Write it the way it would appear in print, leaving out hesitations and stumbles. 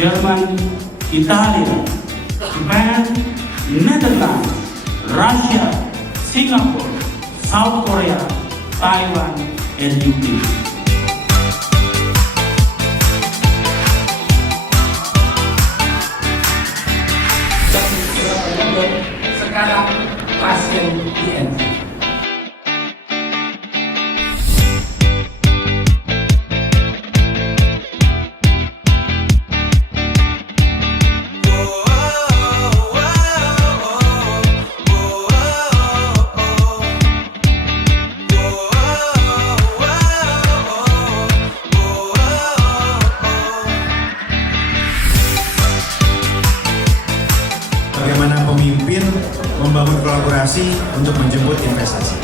Jerman, Italia, Japan, Netherlands, Russia, Singapore, South Korea, Taiwan, and UK. Sekarang pasien INT. Bagaimana pemimpin membangun kolaborasi untuk menjemput investasi.